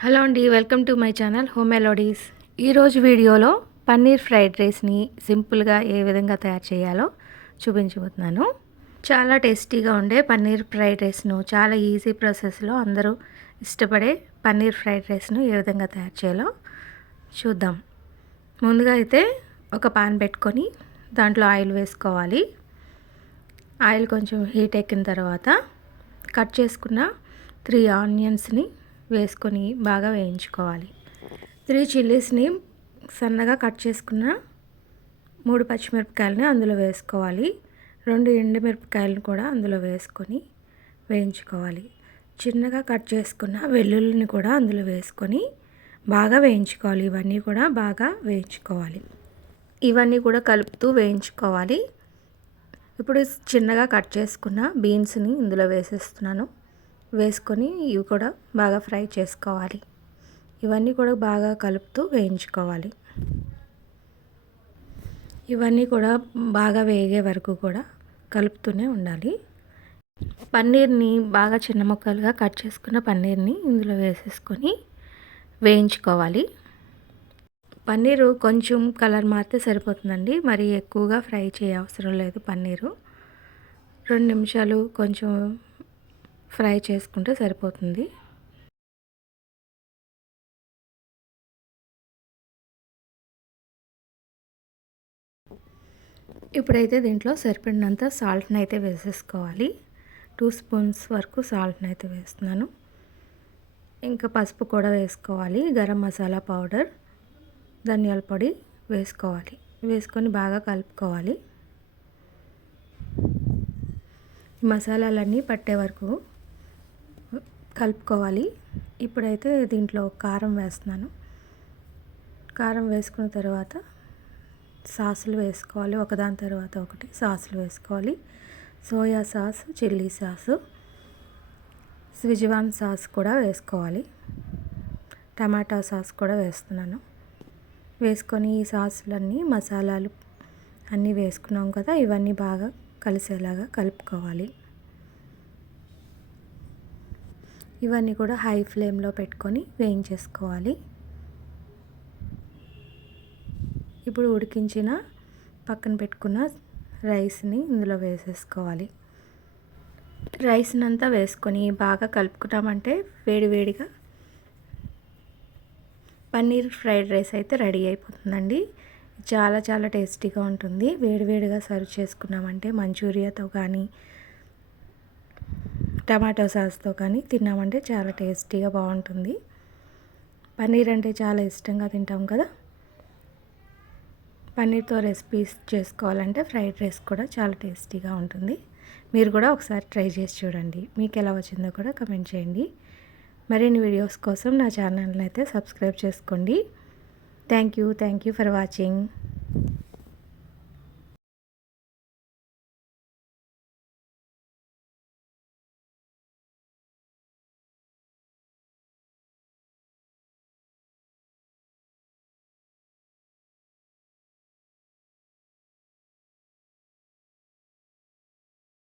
Hello అండి, welcome to my channel home melodies. ఈరోజు వీడియోలో పన్నీర్ ఫ్రైడ్ రైస్ని సింపుల్గా ఏ విధంగా తయారు చేయాలో చూపించబోతున్నాను. చాలా టేస్టీగా ఉండే పన్నీర్ ఫ్రైడ్ రైస్ను చాలా ఈజీ ప్రాసెస్లో అందరూ ఇష్టపడే పన్నీర్ ఫ్రైడ్ రైస్ను ఏ విధంగా తయారు చేయాలో చూద్దాం. ముందుగా అయితే ఒక పాన్ పెట్టుకొని దాంట్లో ఆయిల్ వేసుకోవాలి. ఆయిల్ కొంచెం హీట్ ఎక్కిన తర్వాత కట్ చేసుకున్న 3 ఆనియన్స్ని వేసుకొని బాగా వేయించుకోవాలి. 3 చిల్లీస్ని సన్నగా కట్ చేసుకున్న 3 పచ్చిమిరపకాయలని అందులో వేసుకోవాలి. 2 ఎండుమిరపకాయలను కూడా అందులో వేసుకొని వేయించుకోవాలి. చిన్నగా కట్ చేసుకున్న వెల్లుల్లిని కూడా అందులో వేసుకొని బాగా వేయించుకోవాలి. ఇవన్నీ కూడా బాగా వేయించుకోవాలి. ఇవన్నీ కూడా కలుపుతూ వేయించుకోవాలి. ఇప్పుడు చిన్నగా కట్ చేసుకున్న బీన్స్ని ఇందులో వేసేస్తున్నాను. వేసుకొని ఇవి కూడా బాగా ఫ్రై చేసుకోవాలి. ఇవన్నీ కూడా బాగా కలుపుతూ వేయించుకోవాలి. ఇవన్నీ కూడా బాగా వేగే వరకు కూడా కలుపుతూనే ఉండాలి. పన్నీర్ని బాగా చిన్న ముక్కలుగా కట్ చేసుకున్న పన్నీర్ని ఇందులో వేసేసుకొని వేయించుకోవాలి. పన్నీరు కొంచెం కలర్ మారితే సరిపోతుందండి. మరి ఎక్కువగా ఫ్రై చేయవసరం లేదు. పన్నీరు 2 నిమిషాలు కొంచెం ఫ్రై చేసుకుంటే సరిపోతుంది. ఇప్పుడైతే దీంట్లో సరిపడినంత సాల్ట్ని అయితే వేసేసుకోవాలి. 2 స్పూన్స్ వరకు సాల్ట్ని అయితే వేస్తున్నాను. ఇంకా పసుపు కూడా వేసుకోవాలి. గరం మసాలా పౌడర్, ధనియాల పొడి వేసుకోవాలి. వేసుకొని బాగా కలుపుకోవాలి. మసాలాలన్నీ పట్టే వరకు కలుపుకోవాలి. ఇప్పుడైతే దీంట్లో కారం వేస్తున్నాను. కారం వేసుకున్న తర్వాత సాసులు వేసుకోవాలి. ఒకదాని తర్వాత ఒకటి సాసులు వేసుకోవాలి. Soya sauce, chilli sauce, Schezwan sauce కూడా వేసుకోవాలి. టమాటా సాస్ కూడా వేస్తున్నాను. వేసుకొని ఈ సాసులన్నీ మసాలాలు అన్నీ వేసుకున్నాం కదా, ఇవన్నీ బాగా కలిసేలాగా కలుపుకోవాలి. ఇవన్నీ కూడా హై ఫ్లేమ్లో పెట్టుకొని వేయించేసుకోవాలి. ఇప్పుడు ఉడికించిన పక్కన పెట్టుకున్న రైస్ని ఇందులో వేసేసుకోవాలి. రైస్ని అంతా వేసుకొని బాగా కలుపుకున్నామంటే వేడివేడిగా పన్నీర్ ఫ్రైడ్ రైస్ అయితే రెడీ అయిపోతుందండి. చాలా చాలా టేస్టీగా ఉంటుంది. వేడివేడిగా సర్వ్ చేసుకున్నామంటే మంచూరియాతో కానీ టమాటో సాస్తో కానీ తిన్నామంటే చాలా టేస్టీగా బాగుంటుంది. పన్నీర్ అంటే చాలా ఇష్టంగా తింటాం కదా. పన్నీర్తో రెసిపీస్ చేసుకోవాలంటే ఫ్రైడ్ రైస్ కూడా చాలా టేస్టీగా ఉంటుంది. మీరు కూడా ఒకసారి ట్రై చేసి చూడండి. మీకు ఎలా వచ్చిందో కూడా కమెంట్ చేయండి. మరిన్ని వీడియోస్ కోసం నా ఛానల్ని అయితే సబ్స్క్రైబ్ చేసుకోండి. Thank you for watching.